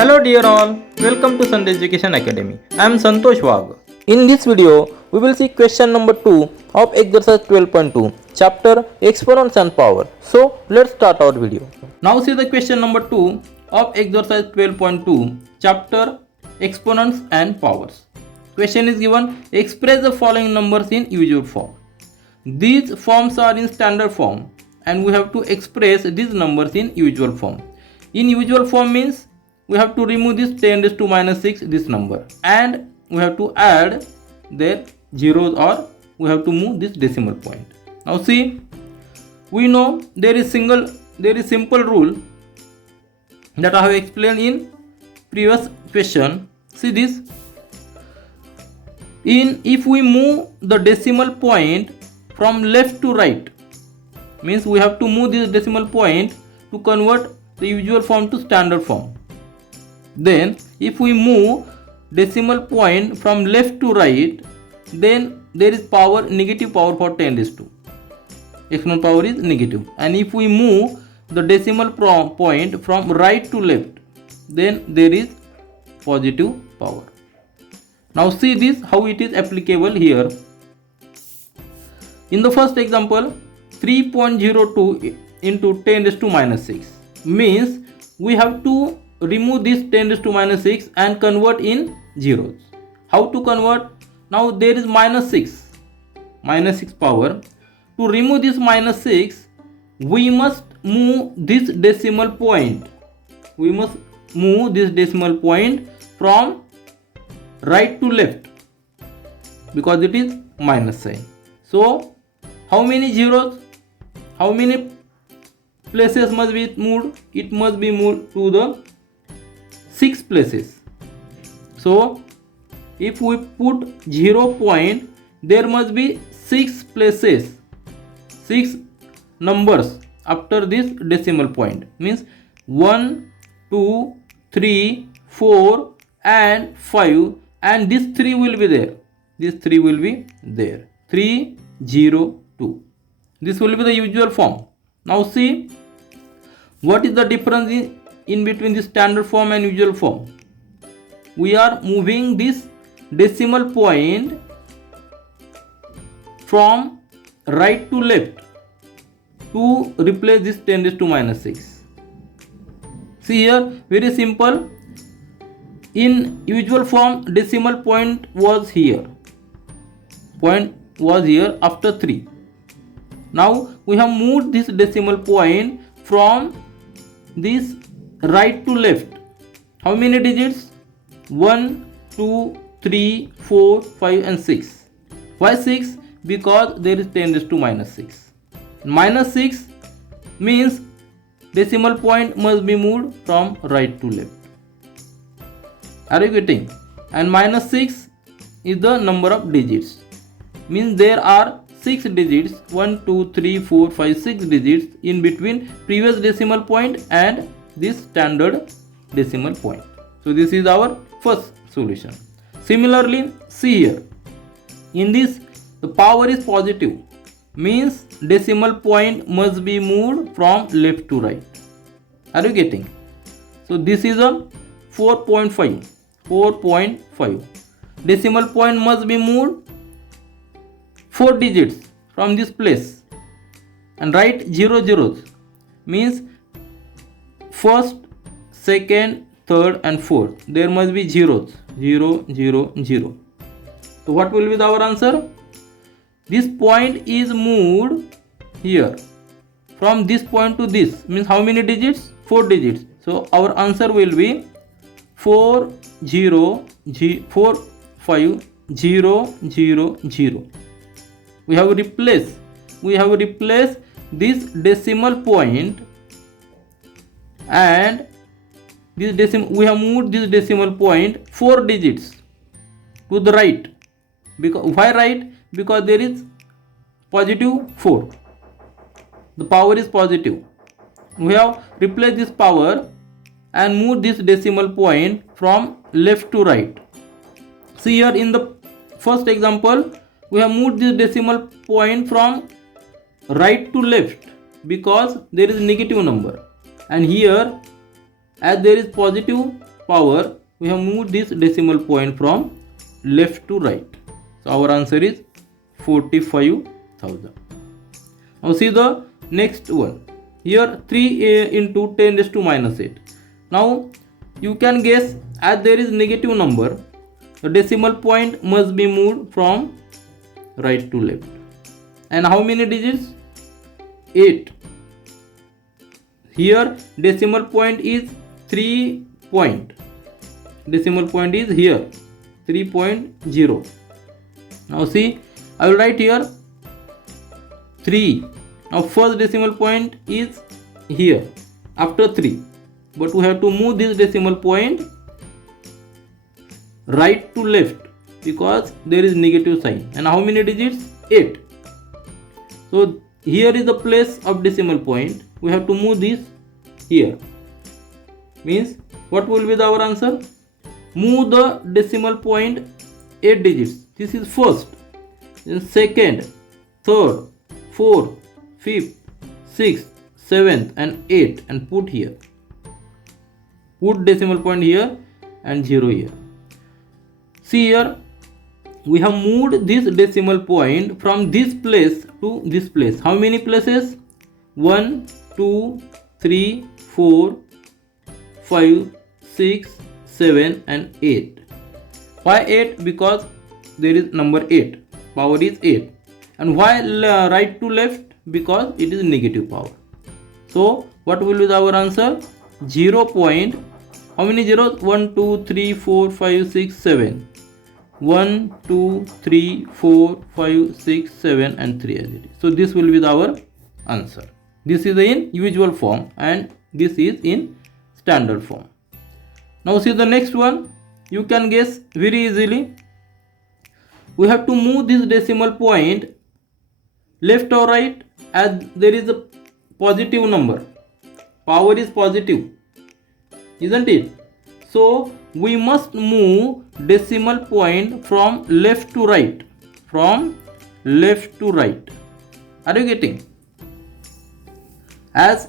Hello dear all, welcome to Sandhya Education Academy. I am Santosh Wagh. In this video, we will see question number 2 of exercise 12.2, chapter Exponents and Power. So, let's start our video. Now see the question number 2 of exercise 12.2, chapter Exponents and Powers. Question is given, express the following numbers in usual form. These forms are in standard form and we have to express these numbers in usual form. In usual form means we have to remove this 10 raised to minus 6, this number, and we have to add their zeros, or we have to move this decimal point. Now see, we know there is simple rule that I have explained in previous question. See this, if we move the decimal point from left to right, means we have to move this decimal point to convert the usual form to standard form. Then if we move decimal point from left to right, then there is power, negative power for 10 raised to. Exponent power is negative. And if we move the decimal point from right to left, then there is positive power. Now see this, how it is applicable here. In the first example, 3.02 into 10 raised to minus 6 means we have to remove this 10 raised to minus 6 and convert in zeros. How to convert? Now there is minus 6 power. To remove this minus 6, we must move this decimal point. We must move this decimal point from right to left because it is minus sign. So how many zeros? How many places must be moved? It must be moved to the 6 places. So if we put 0 point, there must be 6 places, 6 numbers after this decimal point, means 1, 2, 3, 4 and 5, and this 3 will be there. This 3 will be there. 3, 0, 2. This will be the usual form. Now see, what is the difference in between the standard form and usual form? We are moving this decimal point from right to left to replace this 10 raised to minus 6. See here, very simple. In usual form, decimal point was here. Point was here after 3. Now we have moved this decimal point from this right to left. How many digits? 1, 2, 3, 4, 5 and 6. Why 6? Because there is 10 raised to minus 6. Minus 6 means decimal point must be moved from right to left. Are you getting? And minus 6 is the number of digits. Means there are 6 digits, 1, 2, 3, 4, 5, 6 digits in between previous decimal point and this standard decimal point. So this is our first solution. Similarly, see here, in this the power is positive, means decimal point must be moved from left to right. Are you getting? So this is a 4.5. Decimal point must be moved 4 digits from this place and write 0 zeros, means first, second, third and fourth. There must be zeros. 0, 0, 0. So what will be our answer? This point is moved here from this point to this, means how many digits? 4 digits. So our answer will be 4, 0, 4, 5, 0, 0, 0. We have replaced this decimal point and this we have moved this decimal point 4 digits to the right. Because why right? Because there is positive 4. The power is positive. We have replaced this power and moved this decimal point from left to right. See here in the first example, we have moved this decimal point from right to left because there is negative number, and here as there is positive power, we have moved this decimal point from left to right. So our answer is 45,000. Now see the next one. Here 3 into 10 raised to minus 8. Now you can guess, as there is negative number, the decimal point must be moved from right to left. And how many digits? 8. Here decimal point is 3 point. Decimal point is here 3.0. Now see, I will write here 3. Now first decimal point is here after 3, but we have to move this decimal point right to left because there is negative sign. And how many digits? 8. So here is the place of decimal point. We have to move this here. Means what will be our answer? Move the decimal point 8 digits. This is first, then second, third, fourth, fifth, sixth, seventh and 8 and put here. Put decimal point here and 0 here. See here, we have moved this decimal point from this place to this place. How many places? 1, 2, 3, 4, 5, 6, 7 and 8. Why 8? Because there is number 8. Power is 8. And why right to left? Because it is negative power. So what will be our answer? 0. How many zeros? 1, 2, 3, 4, 5, 6, 7. 1, 2, 3, 4, 5, 6, 7 and 3 as it is. So this will be our answer. This is in usual form and this is in standard form. Now see the next one. You can guess very easily. We have to move this decimal point left or right, as there is a positive number. Power is positive, isn't it? So we must move decimal point from left to right. From left to right. Are you getting? As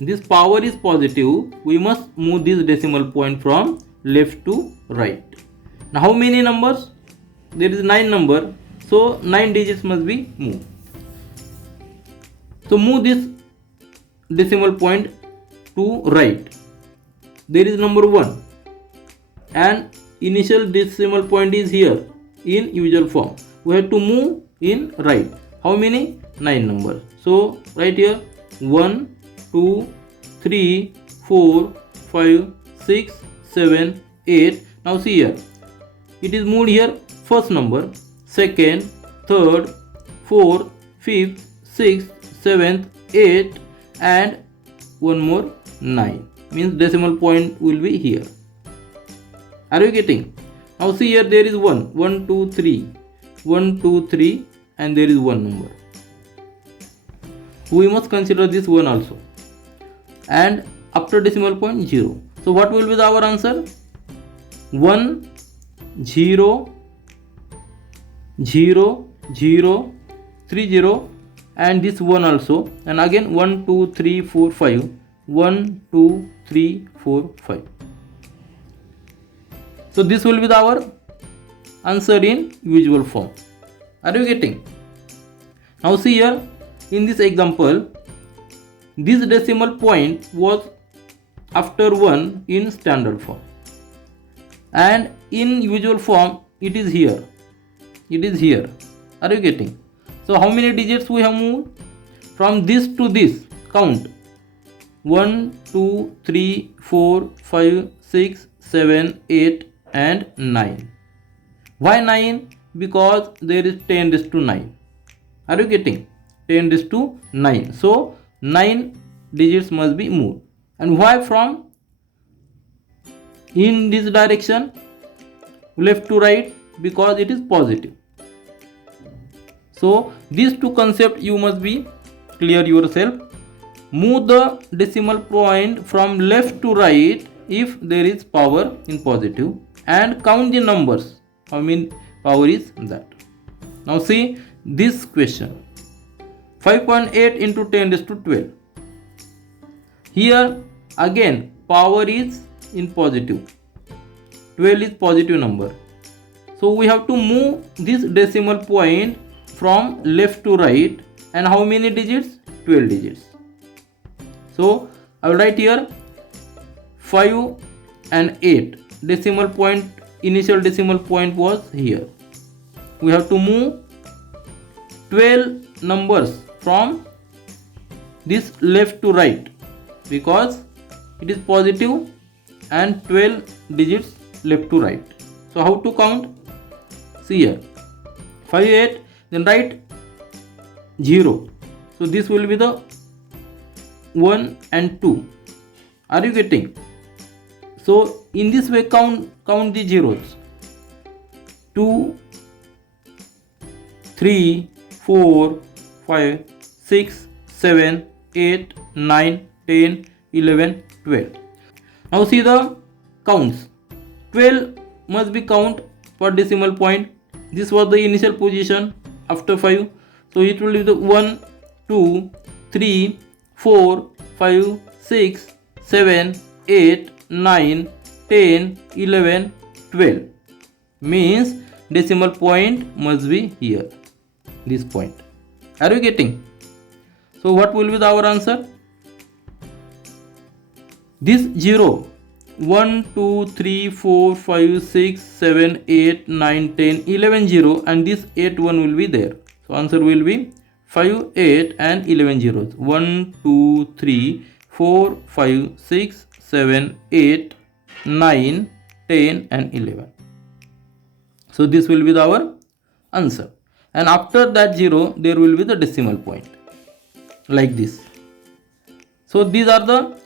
this power is positive, we must move this decimal point from left to right. Now how many numbers? There is 9 number, so 9 digits must be moved. So move this decimal point to right. There is number 1 and initial decimal point is here in usual form. We have to move in right. How many? 9 numbers. So right here 1, 2, 3, 4, 5, 6, 7, 8. Now see here. It is moved here first number, second, third, fourth, fifth, sixth, seventh, 8 and one more 9. Means decimal point will be here. Are you getting? Now see here, there is 1, 1, 2, 3, 1, 2, 3 and there is 1 number. We must consider this 1 also. And after decimal point 0. So what will be our answer? 1, 0, 0, 0, 3, 0 and this 1 also. And again 1, 2, 3, 4, 5. 1, 2, 3, 4, 5. So this will be our answer in usual form. Are you getting? Now see here, in this example, this decimal point was after 1 in standard form. And in usual form, it is here. It is here. Are you getting? So how many digits we have moved? From this to this, count. 1, 2, 3, 4, 5, 6, 7, 8 and 9. Why 9? Because there is 10 raised to 9. Are you getting? 10 raised to 9. So 9 digits must be moved. And why from in this direction, left to right? Because it is positive. So these two concepts you must be clear yourself. Move the decimal point from left to right if there is power in positive and count the numbers. How many power is that? Now see this question. 5.8 into 10 raised to 12. Here again power is in positive. 12 is positive number. So we have to move this decimal point from left to right, and how many digits? 12 digits. So I will write here 5 and 8. Decimal point, initial decimal point was here. We have to move 12 numbers from this left to right because it is positive and 12 digits left to right. So how to count? See here, 5, 8, then write 0. So this will be the 1 and 2. Are you getting? So in this way count the zeros. 2, 3, 4, 5, 6, 7, 8, 9, 10, 11, 12. Now see the counts. 12 must be count per decimal point. This was the initial position after 5. So it will be the 1, 2, 3, 4, 5, 6, 7, 8, 9, 10, 11, 12. Means decimal point must be here. This point. Are you getting? So what will be our answer? This 0, 1, 2, 3, 4, 5, 6, 7, 8, 9, 10, 11 0, and this 8 1 will be there. So answer will be 5, 8 and 11 zeros. 1, 2, 3, 4, 5, 6, 7, 8, 9, 10 and 11. So this will be our answer. And after that 0, there will be the decimal point. Like this. So these are the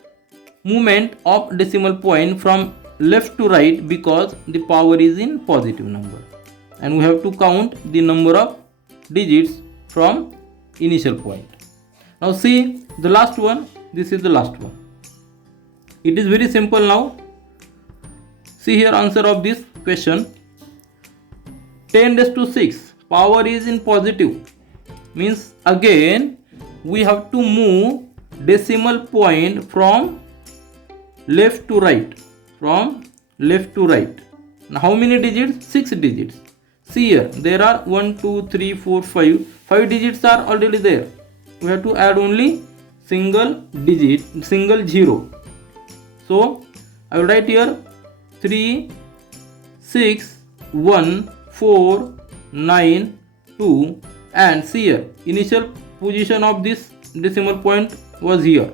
movement of decimal point from left to right because the power is in positive number. And we have to count the number of digits from initial point. Now see the last one. This is the last one. It is very simple now. See here answer of this question. 10 raised to 6. Power is in positive. Means again we have to move decimal point from left to right. From left to right. Now how many digits? 6 digits. See here, there are 1, 2, 3, 4, 5. 5 digits are already there. We have to add only single digit, single 0. So I will write here 3, 6, 1, 4, 9, 2, and see here, initial position of this decimal point was here.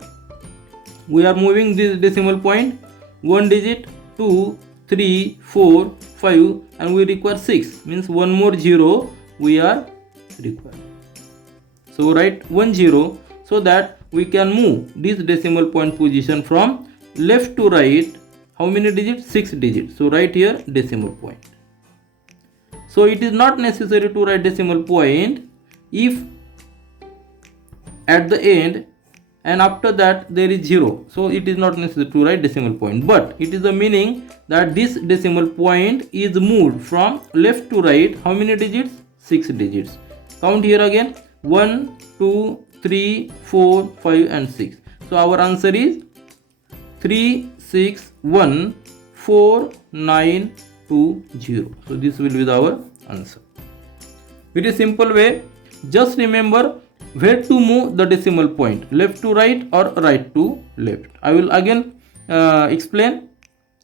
We are moving this decimal point 1 digit, 2, 3, 4, 5, and we require 6. Means one more 0 we are required. So write 1 0 so that we can move this decimal point position from left to right. How many digits? 6 digits. So write here decimal point. So it is not necessary to write decimal point if at the end and after that there is 0. So it is not necessary to write decimal point, but it is the meaning that this decimal point is moved from left to right. How many digits? 6 digits. Count here again. 1, 2, 3, 4, 5 and 6. So our answer is 3, 6, 1, 4, 9, 2, 0. So this will be our answer. Very simple way. Just remember where to move the decimal point, left to right or right to left. I will again explain.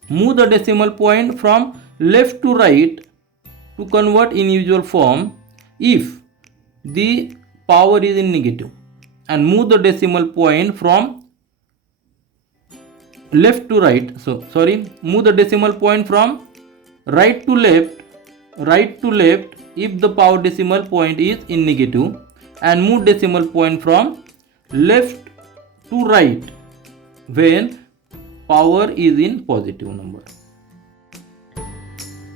Move the decimal point from left to right to convert in usual form if the power is in negative, and move the decimal point from left to right. Move the decimal point from right to left if the power decimal point is in negative, and move decimal point from left to right when power is in positive number.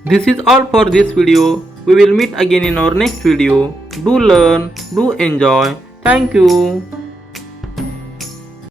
This is all for this video. We will meet again in our next video. Do learn, do enjoy. Thank you.